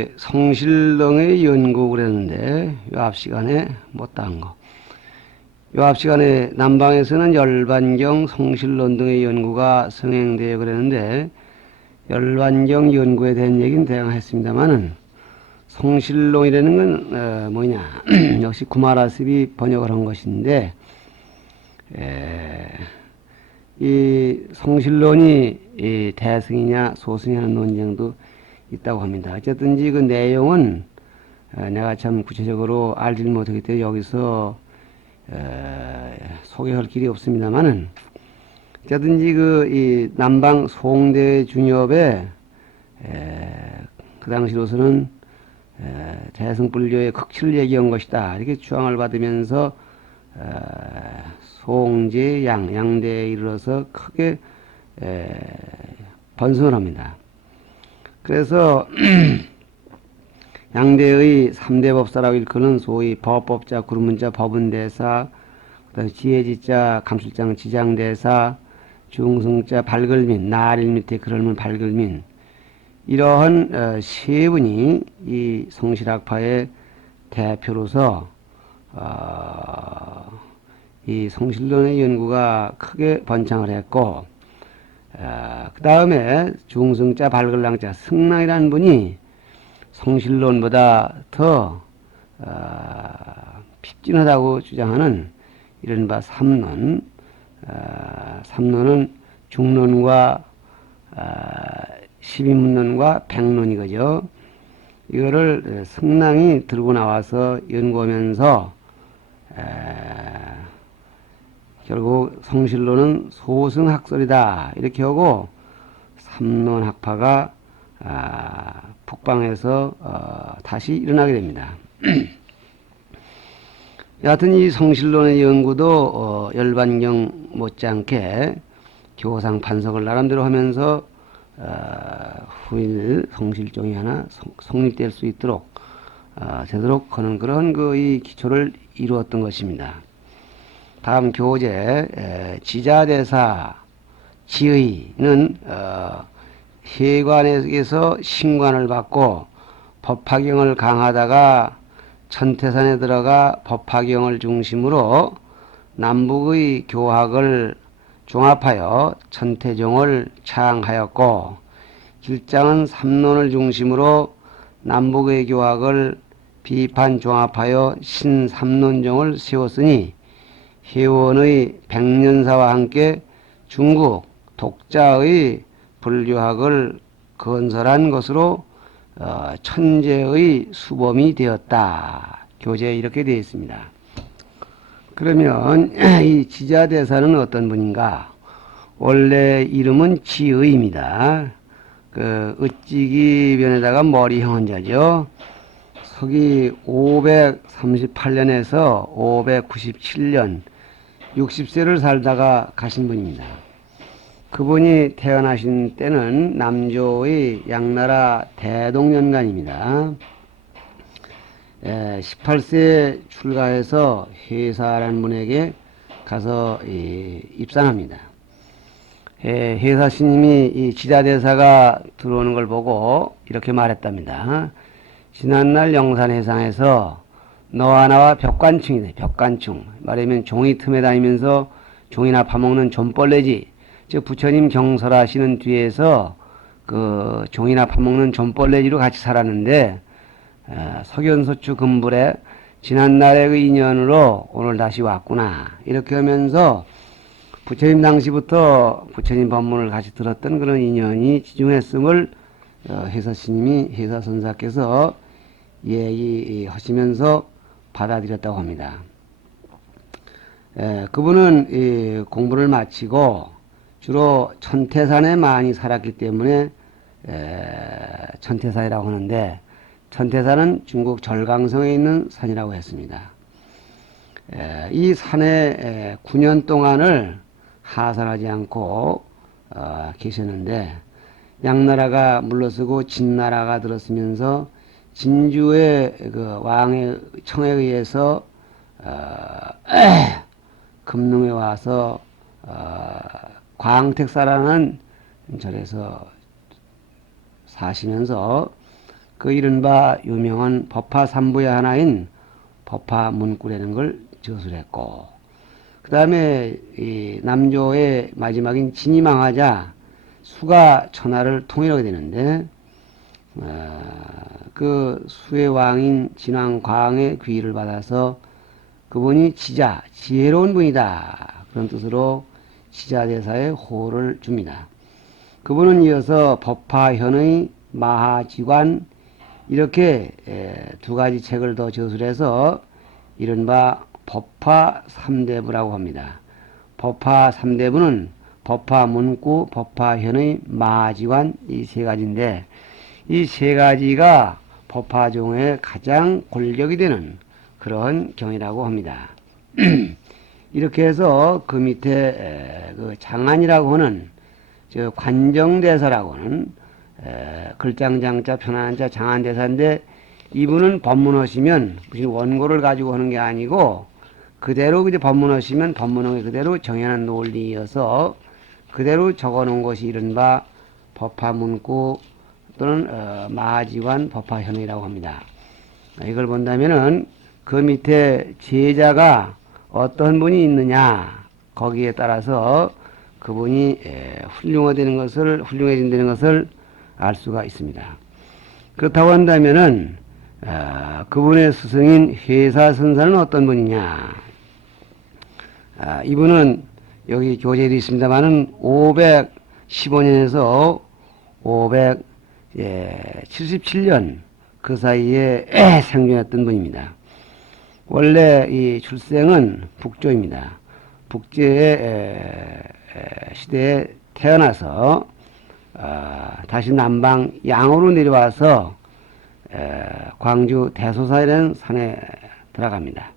이제 성실릉의 연구 그랬는데 요 앞 시간에 못다한 거. 요 앞 시간에 남방에서는 열반경, 성실론 등의 연구가 성행되어 그랬는데 열반경 연구에 대한 얘기는 대강 했습니다만은 성실론이라는 건 뭐냐 역시 구마라습이 번역을 한 것인데 이 성실론이 이 대승이냐 소승이냐는 논쟁도 있다고 합니다. 어쨌든지 그 내용은 내가 참 구체적으로 알지 못하기 때문에 여기서 소개할 길이 없습니다만은 어쨌든지 그 이 남방 송대 중엽에 그 당시로서는 대승불교의 극치를 얘기한 것이다 이렇게 주장을 받으면서 송제 양대에 이르러서 크게 번성을 합니다. 그래서 양대의 3대 법사라고 일컫는 소위 법법자, 구르문자, 법은대사, 그다음에 지혜지자, 감술장, 지장대사, 중승자, 발글민, 나릴 밑에 그럴문 발글민 이러한 세 분이 이 성실학파의 대표로서 이 성실론의 연구가 크게 번창을 했고 그 다음에 중승자, 발글랑자, 승랑이라는 분이 성실론보다 더 핍진하다고 주장하는 이른바 삼론, 삼론은 중론과 십인문론과 백론이거죠. 이거를 승랑이 들고 나와서 연구하면서 결국 성실론은 소승학설이다 이렇게 하고 삼론학파가 북방에서 다시 일어나게 됩니다. 여하튼 이 성실론의 연구도 열반경 못지않게 교상 판석을 나름대로 하면서 후일 성실종이 하나 성립될 수 있도록 되도록 하는 그런 이 기초를 이루었던 것입니다. 다음 교재 지자대사 지의는 해관에서 신관을 받고 법화경을 강하다가 천태산에 들어가 법화경을 중심으로 남북의 교학을 종합하여 천태종을 창하였고 길장은 삼론을 중심으로 남북의 교학을 비판 종합하여 신삼론종을 세웠으니 해원의 백년사와 함께 중국 독자의 불교학을 건설한 것으로 천재의 수범이 되었다. 교재에 이렇게 되어 있습니다. 그러면 이 지자대사는 어떤 분인가? 원래 이름은 지의입니다. 그 으찌기 변에다가 머리형 한자죠. 서기 538년에서 597년 60세를 살다가 가신 분입니다. 그분이 태어나신 때는 남조의 양나라 대동년간입니다. 18세에 출가해서 회사라는 분에게 가서 입산합니다. 회사 스님이 이 지자대사가 들어오는 걸 보고 이렇게 말했답니다. 지난날 영산회상에서 너와 나와 벽관충이네. 벽관충 말하면 종이 틈에 다니면서 종이나 파먹는 좀벌레지. 즉 부처님 경설하시는 뒤에서 그 종이나 파먹는 좀벌레지로 같이 살았는데 석연소추 금불에 지난날의 그 인연으로 오늘 다시 왔구나 이렇게 하면서 부처님 당시부터 부처님 법문을 같이 들었던 그런 인연이 지중했음을 해사스님이 해사선사께서 얘기하시면서 받아들였다고 합니다. 그분은 공부를 마치고 주로 천태산에 많이 살았기 때문에 천태산이라고 하는데 천태산은 중국 절강성에 있는 산이라고 했습니다. 이 산에 9년 동안을 하산하지 않고 계셨는데 양나라가 물러서고 진나라가 들었으면서 진주의 그 왕의 청에 의해서 금능에 와서 광택사라는 절에서 사시면서 그 이른바 유명한 법화 삼부의 하나인 법화 문구라는 걸 저술했고, 그 다음에 이 남조의 마지막인 진이 망하자 수가 천하를 통일하게 되는데, 그 수의 왕인 진왕광의 귀의를 받아서 그분이 지자, 지혜로운 분이다, 그런 뜻으로 지자대사에 호를 줍니다. 그분은 이어서 법화현의 마하지관, 이렇게 두 가지 책을 더 저술해서 이른바 법화 삼대부라고 합니다. 법화 삼대부는 법화 문구, 법화현의 마하지관, 이 세 가지인데, 이 세 가지가 법화종의 가장 골격이 되는 그런 경이라고 합니다. 이렇게 해서 그 밑에 그 장안이라고 하는 저 관정대사라고 하는 글장장자 편안자 장안대사인데, 이분은 법문하시면 무슨 원고를 가지고 하는 게 아니고 그대로 이제 법문하시면 법문을 그대로 정연한 논리여서 그대로 적어놓은 것이 이른바 법화문구 또는 마하지관 법화현의라고 합니다. 이걸 본다면은 그 밑에 제자가 어떤 분이 있느냐, 거기에 따라서 그분이 훌륭해진다는 것을 알 수가 있습니다. 그렇다고 한다면은 그분의 스승인 회사선사는 어떤 분이냐? 이분은 여기 교재에도 있습니다만은 515년에서 577년 그 사이에 생존했던 분입니다. 원래 이 출생은 북조입니다. 북제의 시대에 태어나서 다시 남방 양으로 내려와서 광주 대소사라는 산에 들어갑니다.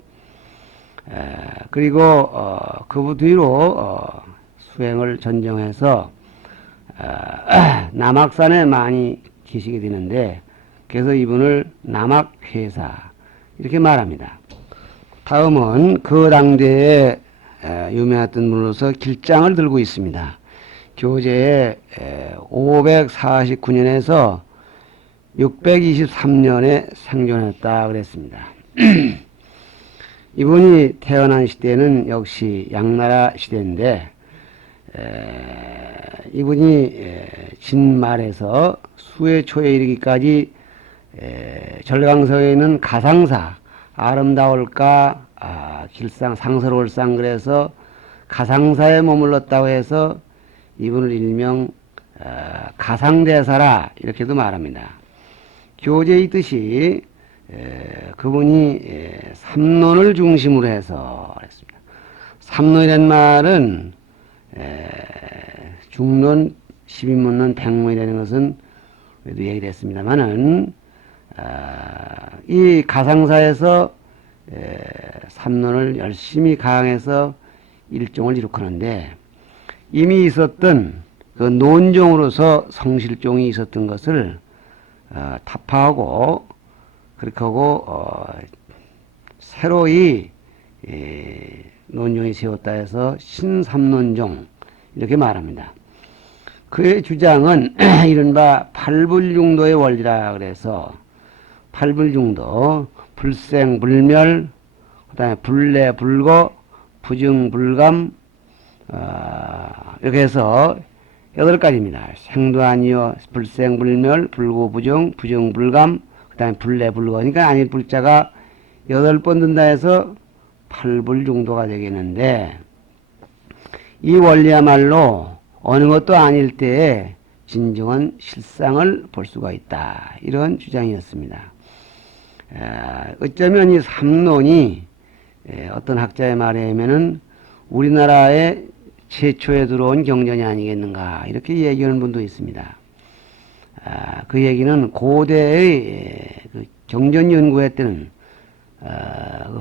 그리고 그 뒤로 수행을 전정해서 남악산에 많이 계시게 되는데, 그래서 이분을 남악회사 이렇게 말합니다. 다음은 그 당대에 유명했던 분으로서 길장을 들고 있습니다. 교재에 549년에서 623년에 생존했다 그랬습니다. 이분이 태어난 시대는 역시 양나라 시대인데, 이분이 진말에서 수의 초에 이르기까지 절강서에 있는 가상사, 아름다울까 길상 상서로울상, 그래서 가상사에 머물렀다고 해서 이분을 일명 가상대사라 이렇게도 말합니다. 교재에 있듯이 그분이 삼론을 중심으로 해서 그랬습니다. 삼론이라는 말은 중론, 십인문론, 백문이라는 것은 우리도 얘기를 했습니다만은 이 가상사에서 삼론을 열심히 강해서 일종을 이룩하는데, 이미 있었던 그 논종으로서 성실종이 있었던 것을 타파하고 그렇게 하고 새로이 논종이 세웠다 해서 신삼론종 이렇게 말합니다. 그의 주장은 이른바 팔불중도의 원리라 그래서 팔불중도, 불생불멸, 그 다음에 불내불거, 부증불감, 이렇게 해서 8가지입니다. 생도 아니요, 불생불멸, 불고부정, 부정불감, 그 다음에 불내불거. 그러니까 아닐 불자가 8번 든다 해서 팔불중도가 되겠는데, 이 원리야말로 어느 것도 아닐 때에 진정한 실상을 볼 수가 있다, 이런 주장이었습니다. 어쩌면 이 삼론이 어떤 학자의 말에 의하면은 우리나라에 최초에 들어온 경전이 아니겠는가, 이렇게 얘기하는 분도 있습니다. 그 얘기는 고대의 그 경전 연구했던 그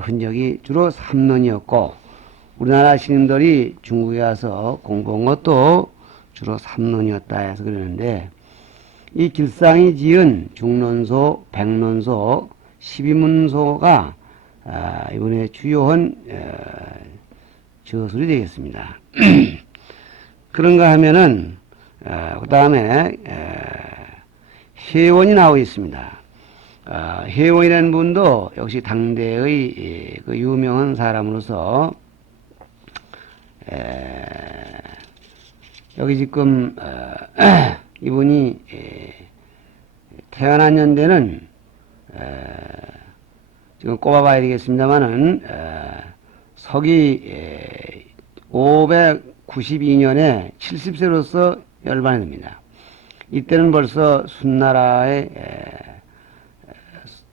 흔적이 주로 삼론이었고, 우리나라 신인들이 중국에 가서 공부한 것도 주로 삼론이었다 해서 그러는데, 이 길상이 지은 중론소, 백론소, 십이문소가 이번에 주요한 저술이 되겠습니다. 그런가 하면은 그 다음에 회원이 나오고 있습니다. 해원이라는 분도 역시 당대의 그 유명한 사람으로서 여기 지금 이분이 태어난 연대는 지금 꼽아봐야 되겠습니다만은 서기 592년에 70세로서 열반이 됩니다. 이때는 벌써 순나라에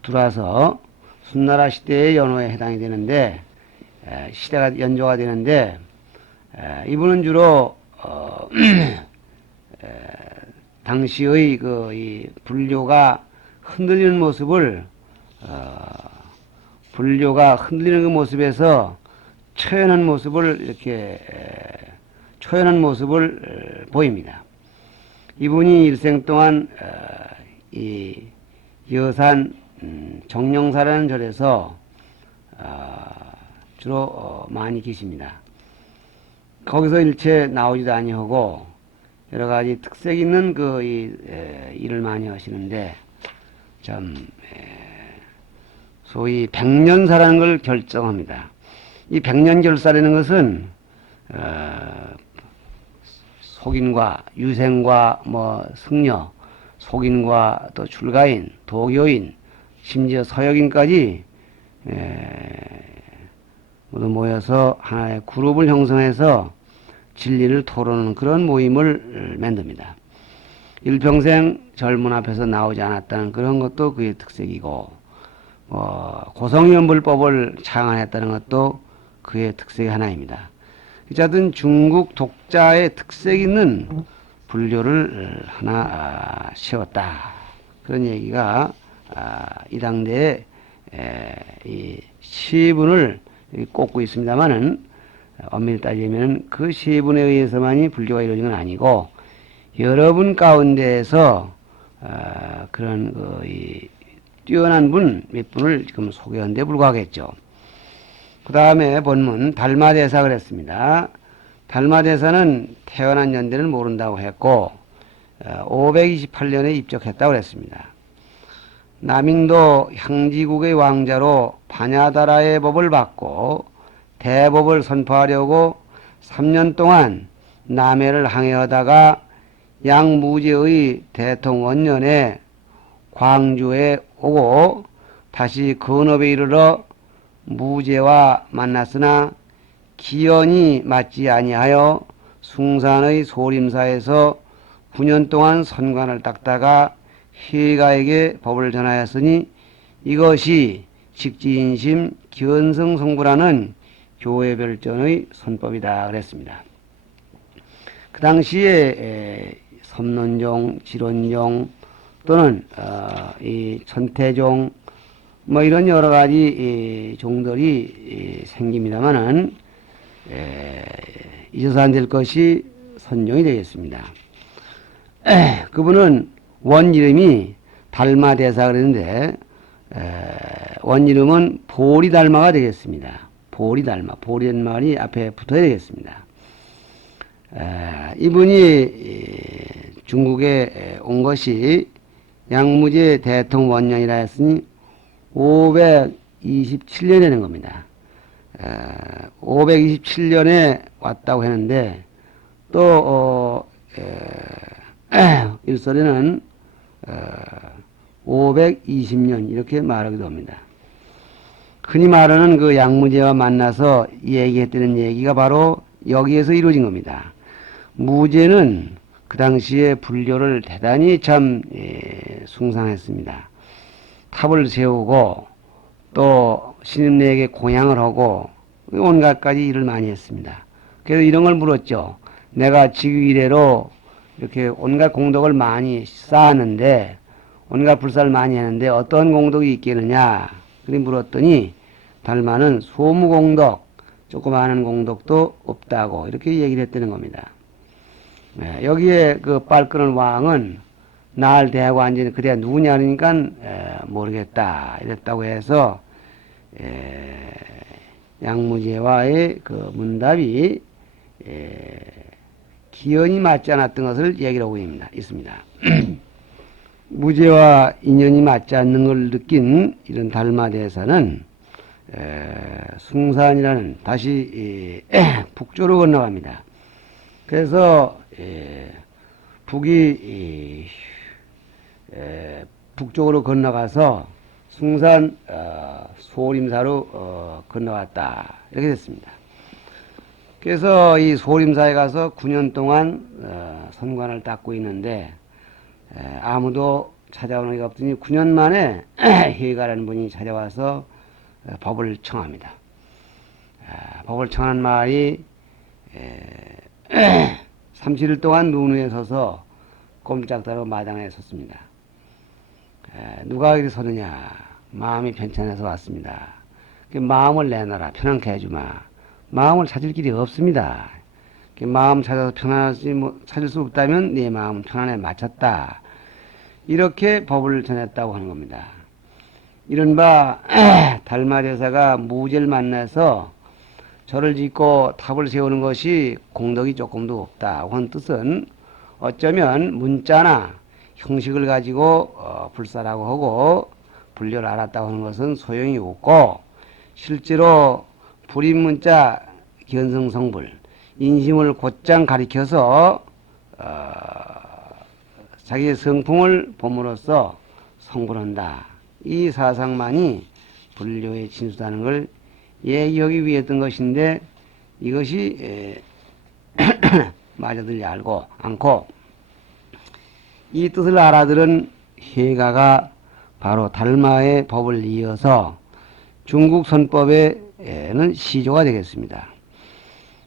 들어와서 순나라 시대의 연호에 해당이 되는데 시대가 연조가 되는데 이분은 주로 당시의 이 불교가 흔들리는 모습을 불교가 흔들리는 그 모습에서 초연한 모습을 이렇게 초연한 모습을 보입니다. 이분이 일생 동안 이 여산 정령사라는 절에서 주로 많이 계십니다. 거기서 일체 나오지도 아니하고 여러 가지 특색 있는 그 일을 많이 하시는데 참 소위 백년사라는 걸 결정합니다. 이 백년결사라는 것은 속인과 유생과 뭐 승려, 속인과 또 출가인, 도교인, 심지어 서역인까지 모두 모여서 하나의 그룹을 형성해서 진리를 토론하는 그런 모임을 만듭니다. 일평생 절문 앞에서 나오지 않았다는 그런 것도 그의 특색이고, 고성연불법을 창안했다는 것도 그의 특색의 하나입니다. 어쨌든 중국 독자의 특색 있는 불교를 하나 세웠다. 그런 얘기가 이 당대에 이 시분을 꼽고 있습니다만은 엄밀히 따지면 그 시분에 의해서만이 불교가 이루어진 건 아니고 여러분 가운데에서 그런 이 뛰어난 분 몇 분을 지금 소개한 데 불과하겠죠. 그 다음에 본문 달마대사 그랬습니다. 달마대사는 태어난 연대는 모른다고 했고 528년에 입적했다고 그랬습니다. 남인도 향지국의 왕자로 바냐다라의 법을 받고 대법을 선포하려고 3년 동안 남해를 항해하다가 양무제의 대통 원년에 광주에 오고 다시 건업에 이르러 무제와 만났으나 기연이 맞지 아니하여 숭산의 소림사에서 9년 동안 선관을 닦다가 회가에게 법을 전하였으니 이것이 직지인심 기원성성부라는 교회별전의 선법이다 그랬습니다. 그 당시에 섬론종, 지론종 또는 이 천태종 뭐 이런 여러 가지 종들이 생깁니다만은 잊어서 안 될 것이 선종이 되겠습니다. 그분은 원 이름이 달마대사 그랬는데 원 이름은 보리달마가 되겠습니다. 보리달마, 보리라는 말이 앞에 붙어야 되겠습니다. 이분이 중국에 온 것이 양무제 대통 원년이라 했으니 527년에 된 겁니다. 527년에 왔다고 했는데 또 일설에는 520년 이렇게 말하기도 합니다. 흔히 말하는 그 양무제와 만나서 얘기했다는 얘기가 바로 여기에서 이루어진 겁니다. 무제는 그 당시에 불교를 대단히 참 숭상했습니다. 탑을 세우고 또 신임내에게 공양을 하고 온갖 가지 일을 많이 했습니다. 그래서 이런 걸 물었죠. 내가 지구 이래로 이렇게 온갖 공덕을 많이 쌓았는데 온갖 불사를 많이 했는데 어떤 공덕이 있겠느냐 그리 물었더니 달마는 소무공덕 조그마한 공덕도 없다고 이렇게 얘기를 했다는 겁니다. 여기에 그 빨끄는 왕은 날 대하고 앉은 그대가 누구냐 하니까 모르겠다 이랬다고 해서 양무제와의 그 문답이 기연이 맞지 않았던 것을 얘기를 하고 있습니다. 무죄와 인연이 맞지 않는 걸 느낀 이런 달마대사는 숭산이라는 다시 북쪽으로 건너갑니다. 그래서 북이 북쪽으로 건너가서 숭산 소림사로 건너갔다 이렇게 됐습니다. 그래서 이 소림사에 가서 9년 동안 선관을 닦고 있는데 아무도 찾아오는 게 없더니 9년 만에 해가라는 분이 찾아와서 법을 청합니다. 법을 청한 말이 30일 동안 눈 위에 서서 꼼짝다로 마당에 섰습니다. 누가 이렇게 서느냐? 마음이 편찮아서 왔습니다. 마음을 내놔라. 편안케 해주마. 마음을 찾을 길이 없습니다. 마음 찾아서 찾을 수 없다면 네 마음은 편안에 맞췄다. 이렇게 법을 전했다고 하는 겁니다. 이른바 달마대사가 무죄를 만나서 절을 짓고 탑을 세우는 것이 공덕이 조금도 없다고 하는 뜻은 어쩌면 문자나 형식을 가지고 불사라고 하고 불려를 알았다고 하는 것은 소용이 없고 실제로 불인문자 견성성불 인심을 곧장 가리켜서 자기의 성품을 봄으로써 성불한다. 이 사상만이 불교의 진수다는 걸 얘기하기 위했던 것인데 이것이 마저들이 알고 않고 이 뜻을 알아들은 해가가 바로 달마의 법을 이어서 중국 선법에는 시조가 되겠습니다.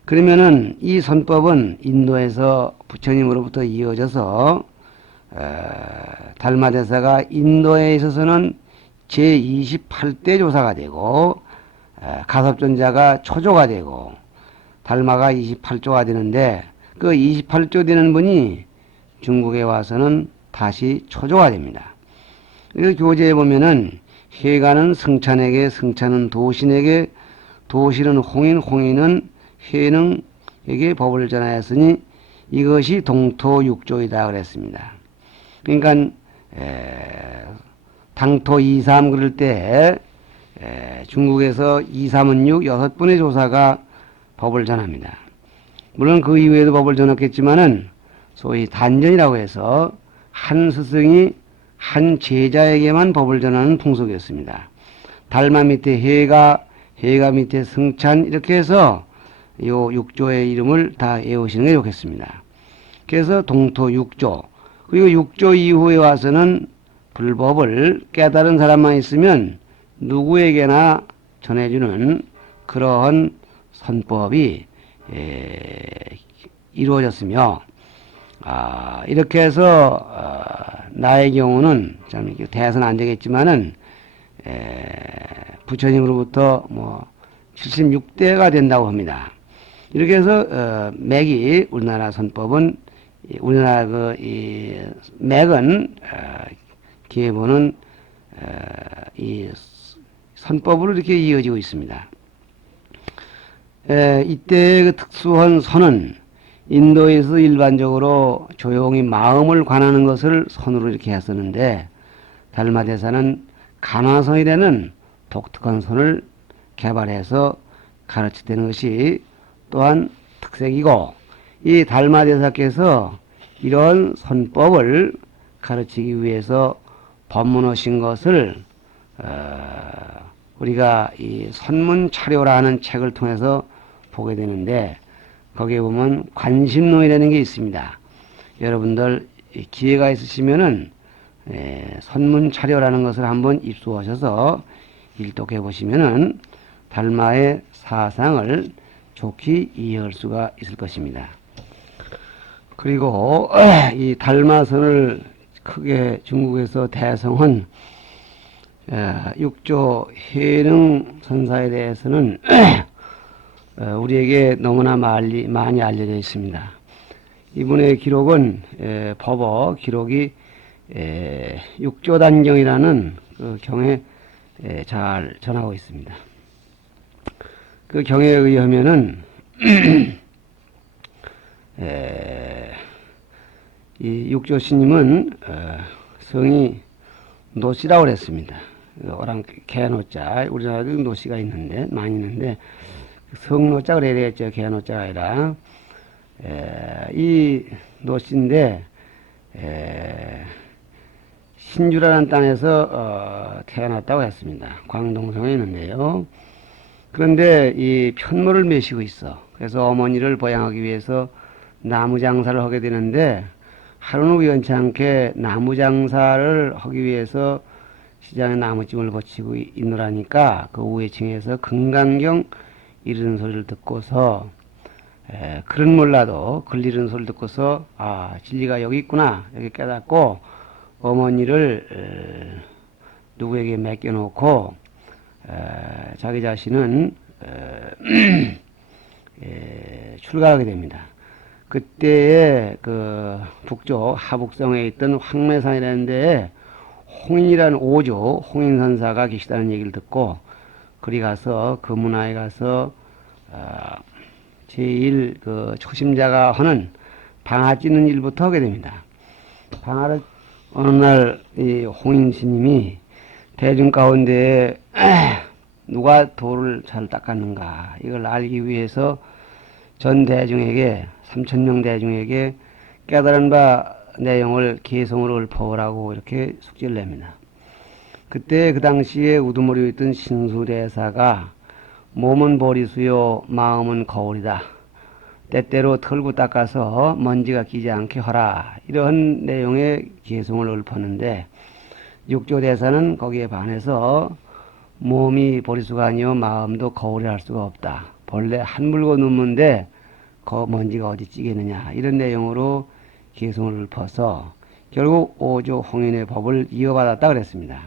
그러면은 이 선법은 인도에서 부처님으로부터 이어져서 달마대사가 인도에 있어서는 제28대 조사가 되고 가섭존자가 초조가 되고 달마가 28조가 되는데 그 28조 되는 분이 중국에 와서는 다시 초조가 됩니다. 그래서 교재에 보면은 해가는 승찬에게, 승찬은 도신에게, 도신은 홍인, 홍인은 해능에게 법을 전하였으니 이것이 동토육조이다 그랬습니다. 그러니까 당토 2, 3 그럴 때 중국에서 2, 3은 6, 6분의 조사가 법을 전합니다. 물론 그 이후에도 법을 전했겠지만은 소위 단전이라고 해서 한 스승이 한 제자에게만 법을 전하는 풍속이었습니다. 달마 밑에 해가, 해가 밑에 승찬 이렇게 해서 요 6조의 이름을 다 외우시는 게 좋겠습니다. 그래서 동토 6조 그리고 6조 이후에 와서는 불법을 깨달은 사람만 있으면 누구에게나 전해주는 그러한 선법이 이루어졌으며 이렇게 해서 나의 경우는 참 이렇게 대해서는 안 되겠지만은 부처님으로부터 뭐 76대가 된다고 합니다. 이렇게 해서 맥이 우리나라 선법은 우리나라 이 맥은 기해보는 이 선법으로 이렇게 이어지고 있습니다. 이때 그 특수한 선은 인도에서 일반적으로 조용히 마음을 관하는 것을 선으로 이렇게 했었는데 달마대사는 간화선이라는 독특한 선을 개발해서 가르치는 것이 또한 특색이고 이 달마대사께서 이런 선법을 가르치기 위해서 법문하신 것을 우리가 이 선문차료라는 책을 통해서 보게 되는데 거기에 보면 관심론이라는 게 있습니다. 여러분들 기회가 있으시면은 선문차료라는 것을 한번 입수하셔서 일독해 보시면은 달마의 사상을 좋게 이해할 수가 있을 것입니다. 그리고 이 달마선을 크게 중국에서 대성한 육조 해능 선사에 대해서는 우리에게 너무나 많이 알려져 있습니다. 이분의 기록은 법어 기록이 육조단경이라는 그 경에 잘 전하고 있습니다. 그 경에 의하면은 이 육조 스님은 성이 노씨라고 그랬습니다. 오랑 개노자, 우리나라도 노씨가 있는데 많이 있는데 성노자 그래야 되겠죠. 개노자가 아니라 이 노씨인데 신주라는 땅에서 태어났다고 했습니다. 광동성에 있는데요. 그런데 이 편모를 메시고 있어. 그래서 어머니를 보양하기 위해서 나무 장사를 하게 되는데 하루는 우연치 않게 나무 장사를 하기 위해서 시장에 나무찜을 붙이고 있노라니까 그 우회층에서 금강경 이르는 소리를 듣고서 글은 몰라도 글 이르는 소리를 듣고서 아 진리가 여기 있구나 여기 깨닫고 어머니를 누구에게 맡겨놓고 자기 자신은 출가하게 됩니다. 그때에 그 북쪽 하북성에 있던 황매산이라는 데에 홍인이라는 오조 홍인선사가 계시다는 얘기를 듣고 그리 가서 그 문화에 가서 제일 그 초심자가 하는 방아 찌는 일부터 하게 됩니다. 방아를 어느 날 이 홍인 스님이 대중 가운데 누가 돌을 잘 닦았는가 이걸 알기 위해서 전 대중에게 3,000명 대중에게 깨달은 바 내용을 개성으로 읊어오라고 이렇게 숙제를 냅니다. 그때 그 당시에 우두머리에 있던 신수대사가 몸은 보리수요 마음은 거울이다. 때때로 털고 닦아서 먼지가 끼지 않게 하라. 이런 내용의 개성을 읊었는데 육조대사는 거기에 반해서 몸이 보리수가 아니요 마음도 거울이 할 수가 없다. 본래 한 물고 눕는데 먼지가 어디 찌겠느냐. 이런 내용으로 개성을 읊어서 결국 오조 홍인의 법을 이어받았다 그랬습니다.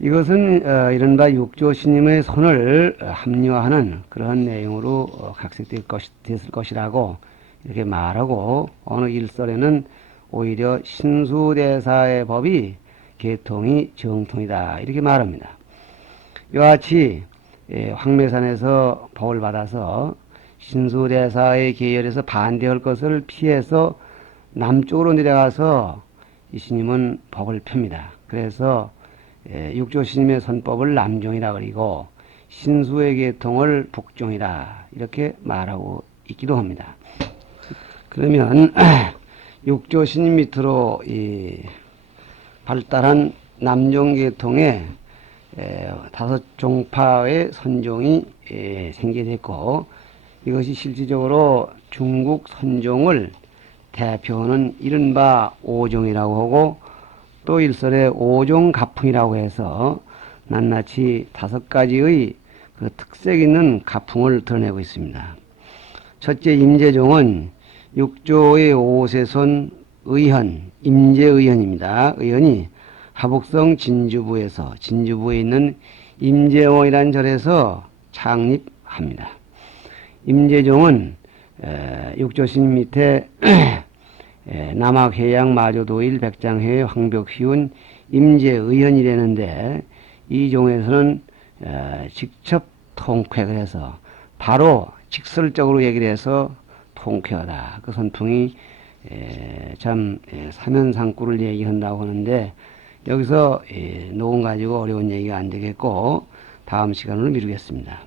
이것은 이른바 육조 스님의 손을 합리화하는 그런 내용으로 각색됐을 것이라고 이렇게 말하고 어느 일설에는 오히려 신수대사의 법이 개통이 정통이다 이렇게 말합니다. 이와 같이 황매산에서 법을 받아서 신수대사의 계열에서 반대할 것을 피해서 남쪽으로 내려가서 이 스님은 법을 펴니다. 그래서 육조 스님의 선법을 남종이라 그리고 신수의 계통을 북종이라 이렇게 말하고 있기도 합니다. 그러면 육조 스님 밑으로 이 발달한 남종 계통에 다섯 종파의 선종이 생겨졌고 이것이 실질적으로 중국 선종을 대표하는 이른바 오종이라고 하고 또 일설에 오종가풍이라고 해서 낱낱이 5가지의 그 특색 있는 가풍을 드러내고 있습니다. 첫째 임재종은 육조의 5세손 의현, 임재의현입니다. 의현이 하북성 진주부에 있는 임재원이라는 절에서 창립합니다. 임재종은 육조신 밑에 남학해양 마조도일 백장회 황벽휘운 임재의현이라는데 이 종에서는 직접 통쾌를 해서 바로 직설적으로 얘기를 해서 통쾌하다. 그 선풍이 참 사면상구를 얘기한다고 하는데 여기서 녹음 가지고 어려운 얘기가 안 되겠고 다음 시간으로 미루겠습니다.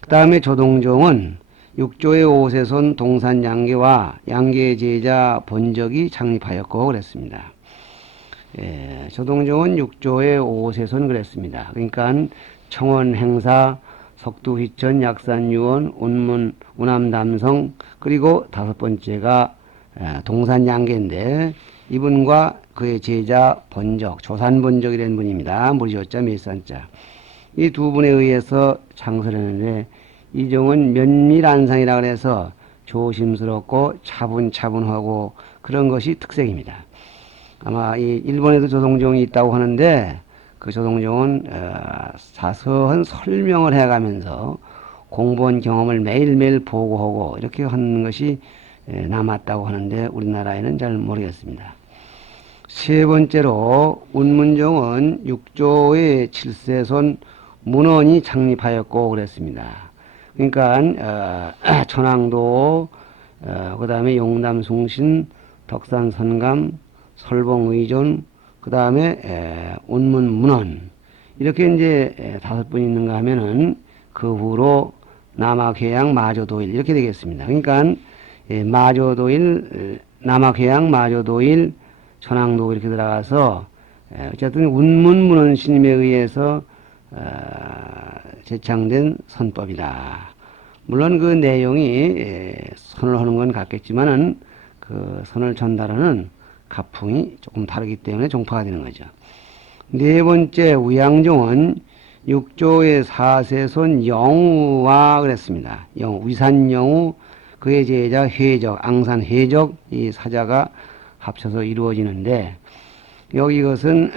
그 다음에 조동종은 육조의 5세손 동산양계와 양계의 제자 본적이 창립하였고 그랬습니다. 조동종은 육조의 5세손 그랬습니다. 그러니까 청원행사, 석두휘천, 약산유원, 운암담성 그리고 5번째가 동산양계인데 이분과 그의 제자 번적, 조산번적이라는 분입니다. 무리조자 밀산자. 이 두 분에 의해서 창설했는데 이 종은 면밀안상이라 그래서 조심스럽고 차분차분하고 그런 것이 특색입니다. 아마 이 일본에도 조동종이 있다고 하는데 그 조동종은 사서한 설명을 해가면서 공부한 경험을 매일매일 보고하고 이렇게 하는 것이 남았다고 하는데 우리나라에는 잘 모르겠습니다. 세 번째로 운문종은 육조의 7세손 문원이 창립하였고 그랬습니다. 그러니까 천왕도 그 다음에 용담숭신, 덕산선감, 설봉의존, 그 다음에 운문문원 이렇게 이제 5분 있는가 하면은 그 후로 남학해양 마조도일 이렇게 되겠습니다. 그러니까 마조도일, 남학해양 마조도일, 천왕도 이렇게 들어가서 어쨌든 운문문원 스님에 의해서 제창된 선법이다. 물론 그 내용이 선을 하는 건 같겠지만은 그 선을 전달하는 가풍이 조금 다르기 때문에 종파가 되는 거죠. 네 번째 우양종은 육조의 사세손 영우와 그랬습니다. 영우, 위산영우, 그의 제자 회적, 앙산회적 이 사자가 합쳐서 이루어지는데 여기 이것은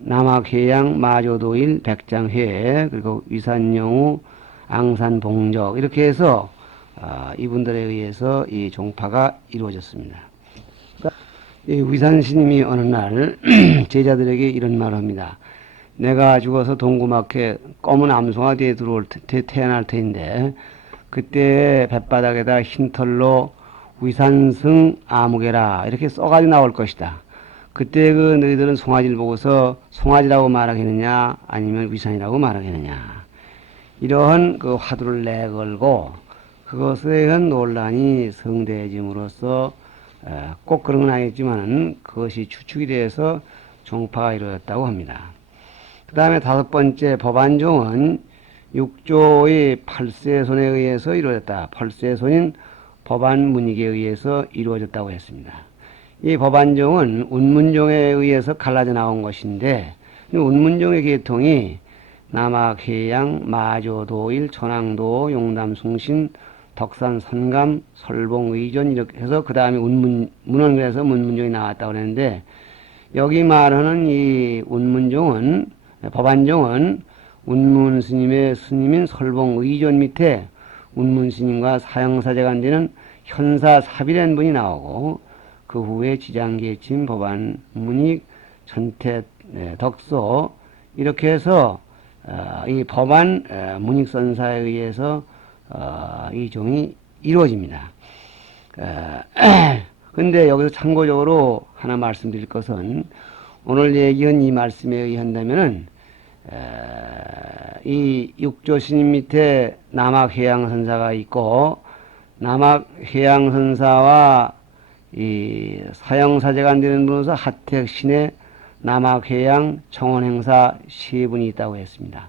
남학해양 마조도일 백장회 그리고 위산영우 앙산봉적 이렇게 해서 이분들에 의해서 이 종파가 이루어졌습니다. 이 위산스님이 어느 날 제자들에게 이런 말을 합니다. 내가 죽어서 동구마켓 검은 암송아 뒤에 태어날 터인데 그때 뱃바닥에다 흰털로 위산승 아무개라 이렇게 써가지고 나올 것이다. 그때 그 너희들은 송아지를 보고서 송아지라고 말하겠느냐 아니면 위산이라고 말하겠느냐 이러한 그 화두를 내걸고 그것에 대한 논란이 성대해짐으로써 꼭 그런 건 아니지만 그것이 추측이 돼서 종파가 이루어졌다고 합니다. 그 다음에 5번째 법안종은 6조의 8세손에 의해서 이루어졌다. 8세손인 법안문익에 의해서 이루어졌다고 했습니다. 이 법안종은 운문종에 의해서 갈라져 나온 것인데 운문종의 계통이 남학해양, 마조도일, 천왕도, 용담숭신, 덕산, 선감, 설봉의존 이렇게 해서 그 다음에 문원에서 문문종이 나왔다고 그랬는데 여기 말하는 이 운문종은 법안종은 운문 스님인 설봉의존 밑에 운문 스님과 사형사제가 안 되는 현사 사비라는 분이 나오고 그 후에 지장계침, 법안, 문익, 전태, 덕소 이렇게 해서 이 법안 문익선사에 의해서 이 종이 이루어집니다. 근데 여기서 참고적으로 하나 말씀드릴 것은 오늘 얘기한 이 말씀에 의한다면은 이 육조 스님 밑에 남학해양선사가 있고 남학해양선사와 이 사형사제가 안 되는 분으로서 하택신의 남학해양 청원행사 3분이 있다고 했습니다.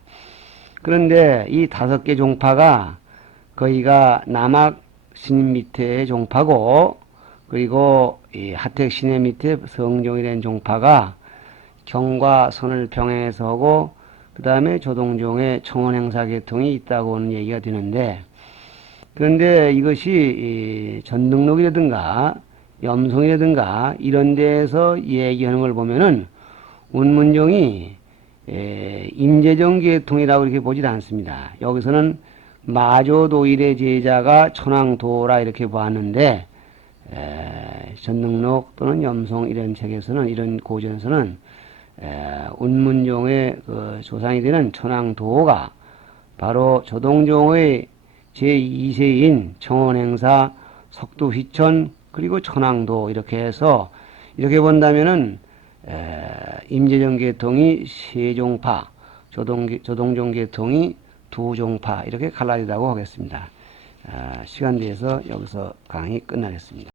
그런데 이 5개 종파가 거기가 남학 스님 밑에 종파고 그리고 이 하택신의 밑에 성종이라는 종파가 경과 선을 병행해서 하고 그 다음에 조동종의 청원행사 계통이 있다고 하는 얘기가 되는데 그런데 이것이 전등록이라든가 염송이라든가 이런 데에서 얘기하는 걸 보면은 운문종이 임재정 계통이라고 이렇게 보질 않습니다. 여기서는 마조도일의 제자가 천왕도라 이렇게 보았는데 전등록 또는 염송 이런 책에서는 이런 고전에서는 운문종의 그 조상이 되는 천왕도가 바로 조동종의 제2세인 청원행사 석두휘천 그리고 천왕도 이렇게 해서 이렇게 본다면은 임재정 계통이 3종파 조동종 계통이 2종파 이렇게 갈라지다고 하겠습니다. 시간 돼서 여기서 강의 끝나겠습니다.